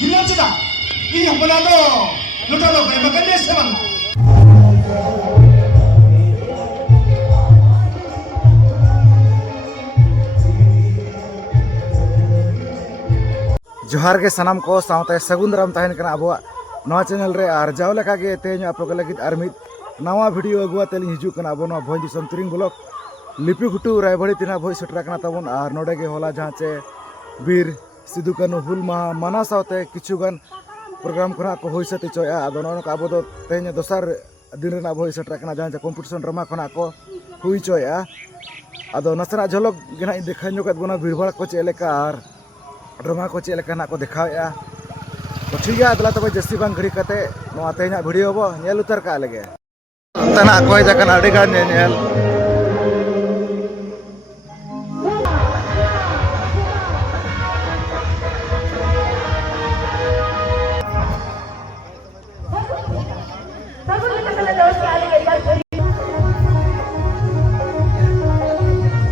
Bilang sudah, ini yang benar tu. Lu tahu berapa kali semalam? जोहार के सनाम को सावते सगुन दाराम तहन कना अब नवा चैनल रे आर जाव लेका गे तेज आप लगित आर मिद नवा वीडियो अगुआ तेल हिजू कना अब नवा भोज दिसम तुरिंग ब्लॉक लिपि घुटू रायबड़ी तिना भोज सटरा कना तबन आर नोडे गे होला जहां चे वीर सिदु कानू हुल माहा माना सावते किछुगान प्रोग्राम खना को होई सते चोया आदो नोन का अब दो तेज दोसार दिन रेना भोज सटरा कना जहां चे कॉम्पिटिशन ड्रामा खना को हुई चोया आदो नसरा झलक गेना देखा जोकत बना भीड़भाड़ को चेलेका आर ड्रामा को चेलेका को दिखाया तो ठीक है अदला तब जस्ती बांग घड़ी कते नवा तेज वीडियो बो नेल उतर का लगे तना कोई जकन अड़ी गान नेल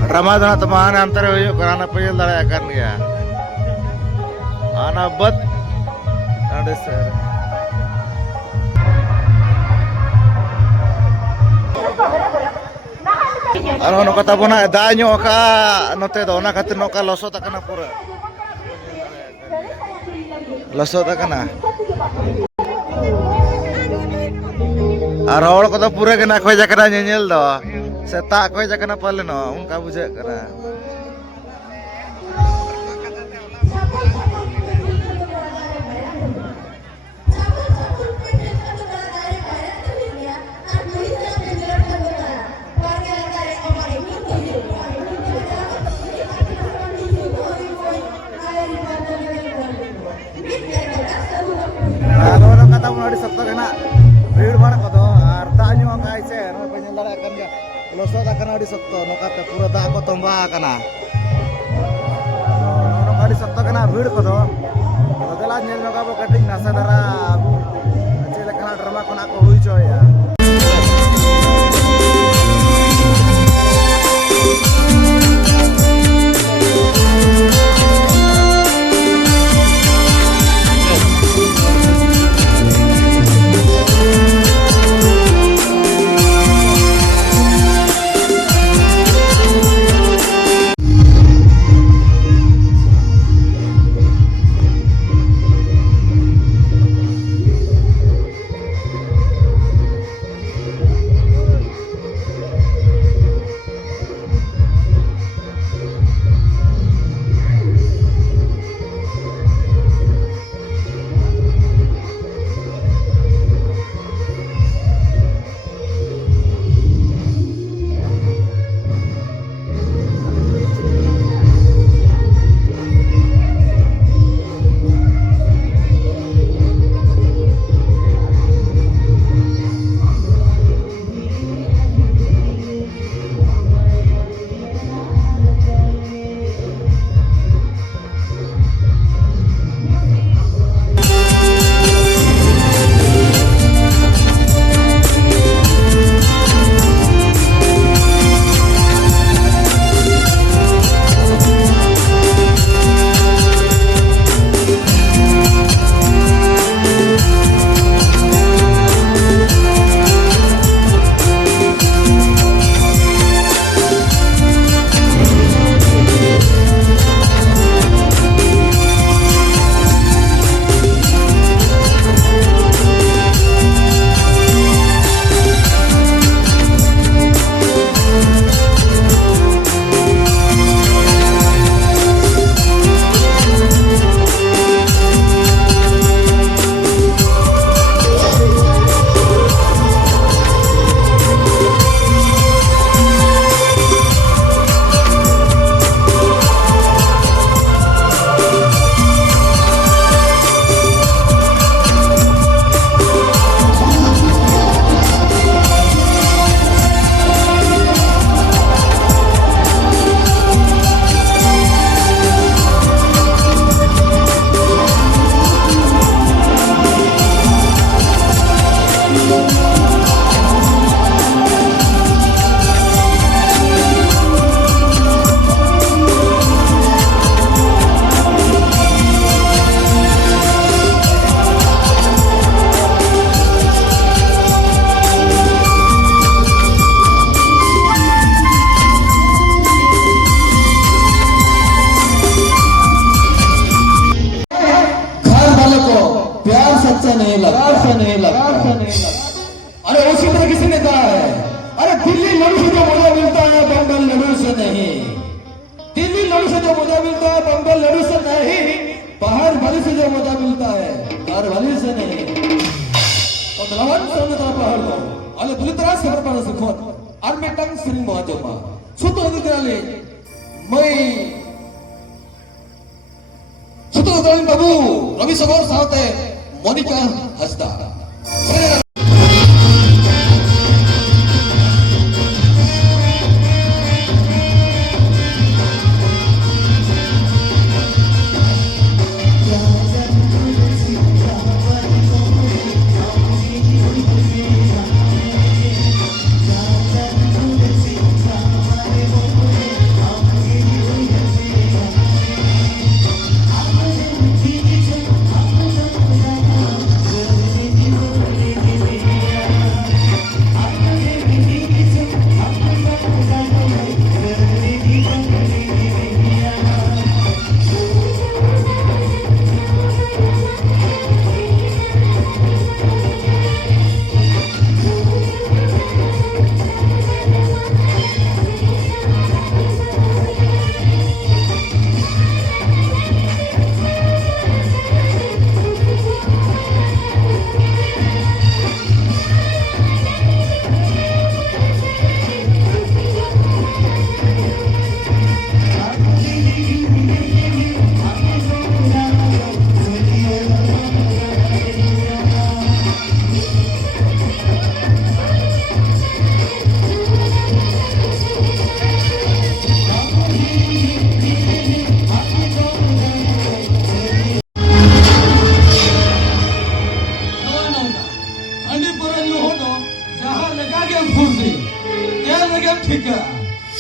ड्रामा दना तमान अंतर होयो कराना पयल दड़ा कर गया आना बत अरे सर अरो नो कता बना दाño का नोते दो ना खातिर नोका लसो तकना पूरा लसो तकना आर और को पूरा के ना खोज करा नेल दो सेता खोज कना पले नो उनका बुझे करा kata mau di sektor kena भीड़ भाड़ को दो आर दाño काय से न पेन लड़ा कन गे लोसो दा कना di sektor no kata पूरा दा को तंबा कना no no di sektor kena भीड़ को दो बदला नेल नगा बो कटिंग नासा दरा चेले कना ड्रामा कोना को हुई चोया प्यार सच्चा नहीं लगता, अरे उसी तरह किसी ने कहा है, अरे दिल्ली लड़ू से जो मजा मिलता है बंगाल लड़ू से नहीं, दिल्ली लड़ू से जो मजा मिलता है बंगाल लड़ू से नहीं, पहाड़ वाली से जो मजा मिलता है कार वाली से नहीं। और lawan sana tara pahar ko ale buli tara sabar para sekhon ar metang sering bawa joma suto itu kali mai suto kali babu Ravi Sabor saate Monica Hasda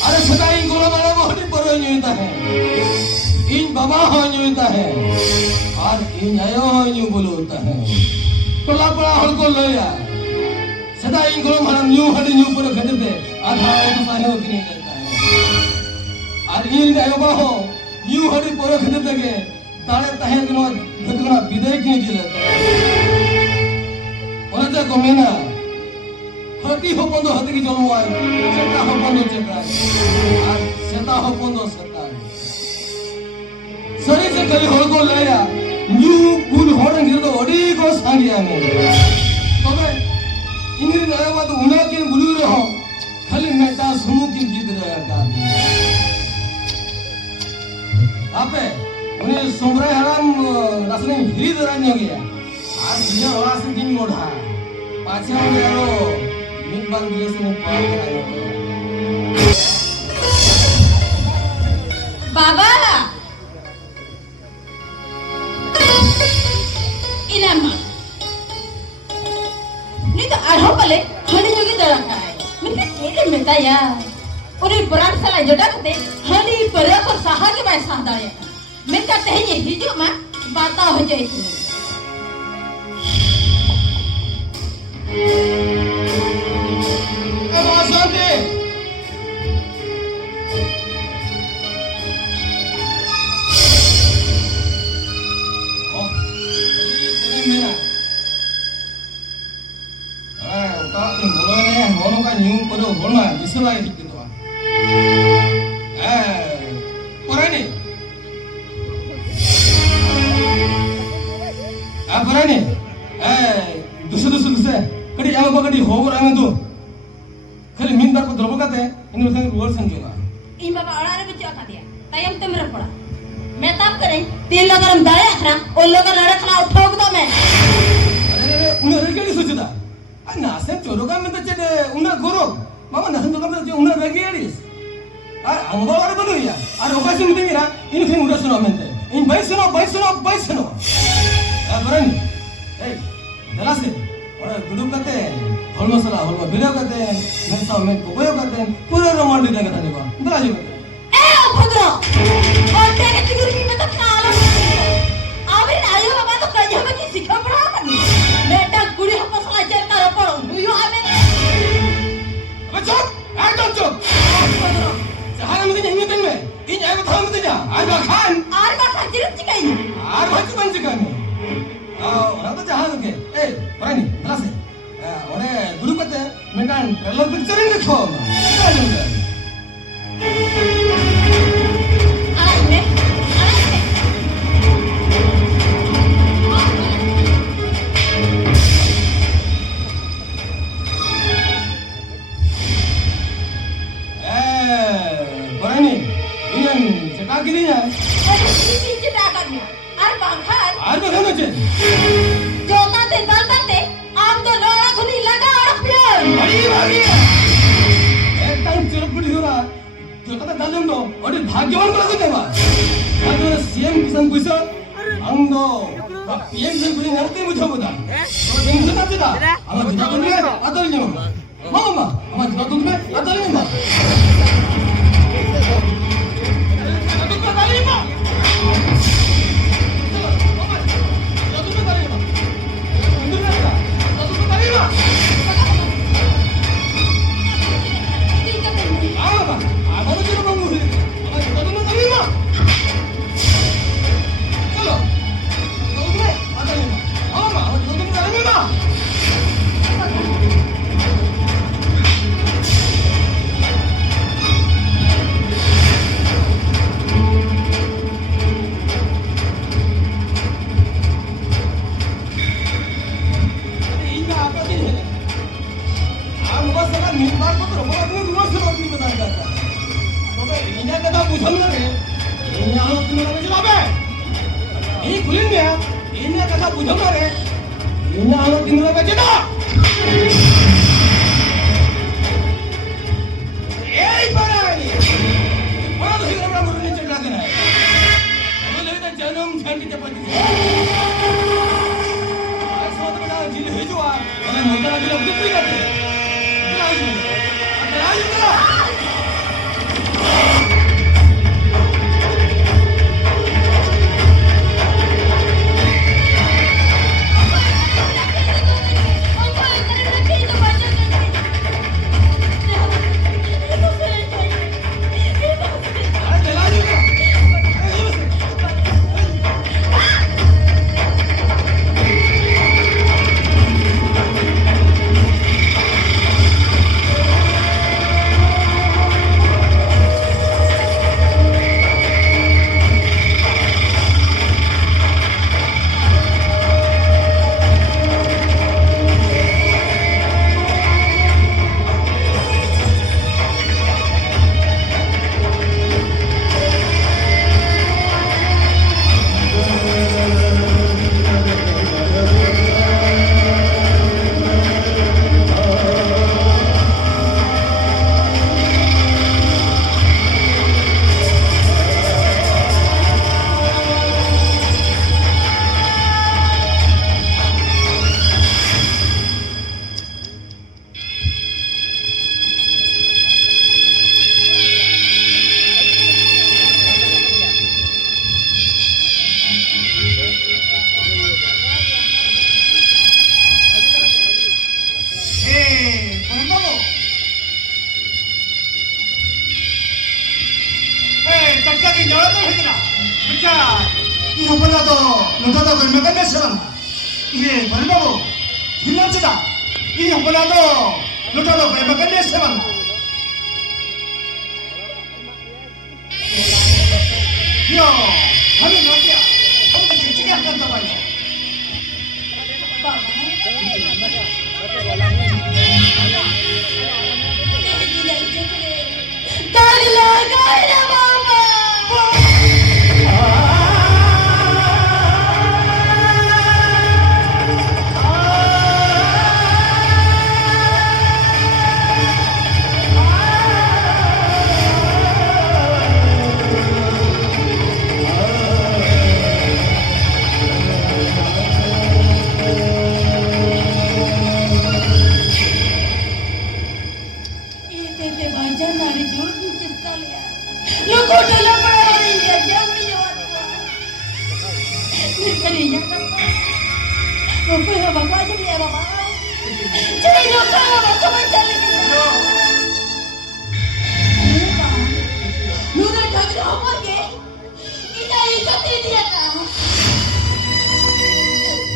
अरे सदाई गोला वाला बहुत बड़ो न्यूता है इन बाबा हो न्यूता है और इन आयो हो न्यू बोलता है टोला पड़ा हल को लया सदाई गोला वाला न्यू हड न्यू पर खड़े थे आधा तो साहे हो कि नहीं लगता है और इन आयो बा हो न्यू हड पर खड़े थे के ताले तहे के गदगना विदाई की जिलता है और जा गोमेना हती हो बंदो हती की जन्म आए चेता हो बंदो चेता और सेता हो बंदो सेता सरी से कल हो को लया न्यू गुड होरन गिर तो ओडी को सांगिया में तबे इंग्री नया बात उना के बुलू रे हो खाली मेटा सुनु की गीत रे का आपे उन्हें सोमरा हराम रसने हिरी दरानी हो गया आज ये होला से दिन मोढ़ा पाछे हो गया Bang dia semua Baba, inama. Ni तो आढ़ो पले हनी जोगी दरा का है। मैंने केले मिलता यार। और ये बरात साला जोड़ा करते हनी परे को सहा के बाय साथ डाले। मैं कहते हैं ये हिजो माँ बाता हो जाए तुम्हें। कड़ी आम बगड़ी होगर आम दो खाली मीन बार को द्रव काते इन लोग रोल संजोगा इन बाबा अड़ारे में क्या दिया तयम ते मेरा पड़ा मैं तब करें तीन लोग हम दाए खरा और लोग लड़े खरा उठाओ तो मैं अरे उन्हें रेगे नहीं सोचता आ नासे चोरोगा में तो चले उन्हें गोरो मामा नासे चोरोगा में तो उन्हें रेगे यारिस आ अंगो वाले बोलो यार आ रोका से मुझे मेरा इन फिर उन्हें सुना में इन भाई सुनो आ बरन ए दलासे और गुडुम करते हल मसाला हल वीडियो करते मैं सब में कोयो करते पूरा रोमांटिक लगा था देखो बड़ा जी ए भद्र और तेरे चिगुरी में तो काला अबे आयो बाबा तो कहीं हमें की सिखा पड़ा करनी बेटा गुड़ी हम मसाला चलता रह पड़ो यो हमें अबे चुप एकदम चुप जहां मुझे नहीं मिलते में इन आए बताओ मुझे जा आर खान चिरत चिकाई आर खान चिकन चिकन आओ ना तो Kan, trailer picture ini kau. Anak ini. Orang ini, ini cetak gininya. Ini cetakannya. Arbangkan. Ada kan aja? Jota te bantate. Am to lora khuni laga arpian. बड़ी एक टाइम चुरप बिड़ी हो रहा जो तक दालेम दो और भाग्यवान को लगते बा आज सीएम किसान पुइसा अंग दो पीएम किसान पुइसा नरते मुझे बता तो दिन से तक दा हम जुदा तुम में आदर नहीं मामा हम जुदा तुम में आदर नहीं मामा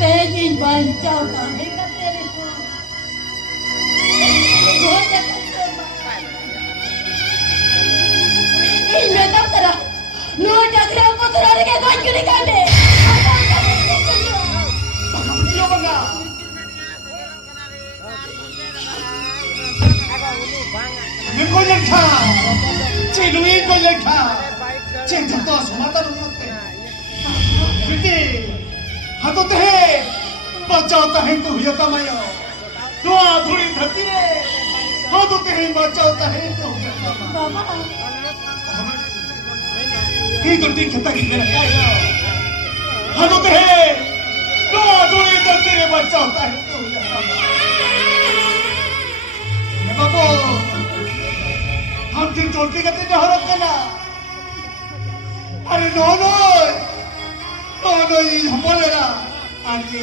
Peggy Banchao, kami ka telepon. orang yang tuan curi kami. Iya bangga. Niko lekha, cinui ko lekha, cinta to semata nungte. Biti, hato teh, bachao tahe tu hiya kamayo. Doa thuri dhati re, hato teh bachao tahe tu hiya kamayo. Bapak, Itu di kita kita kaya. Hato teh, doa thuri dhati re bachao tahe tu hiya kamayo. बाबू हम दिन चोटी करते जो हरक करना अरे no no ये हम बोलेगा aunty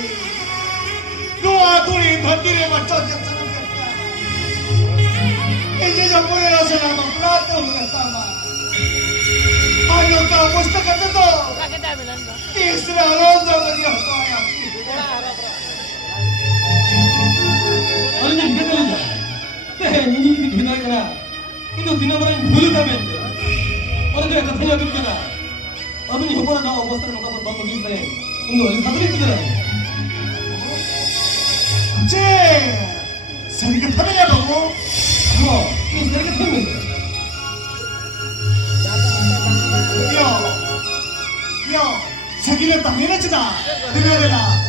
no आधुरी धरती रे बच्चा जब सनम करता ये जब बोलेगा से ना मकला तो करता माँ आयो का पुस्तक करते तो तीसरा रोज जब लगी होता है orang yang kita lihat. Ini kita kena. Itu dina barang bulu tapi. Orang dia katanya tu kita. Abang ni hubungan dah bos terus nak buat begini kali. Tunggu, ini satu lagi kita. 제 세리가 타면야 보고 Ini sedikit kami. 야 세기는 당연하지다 내가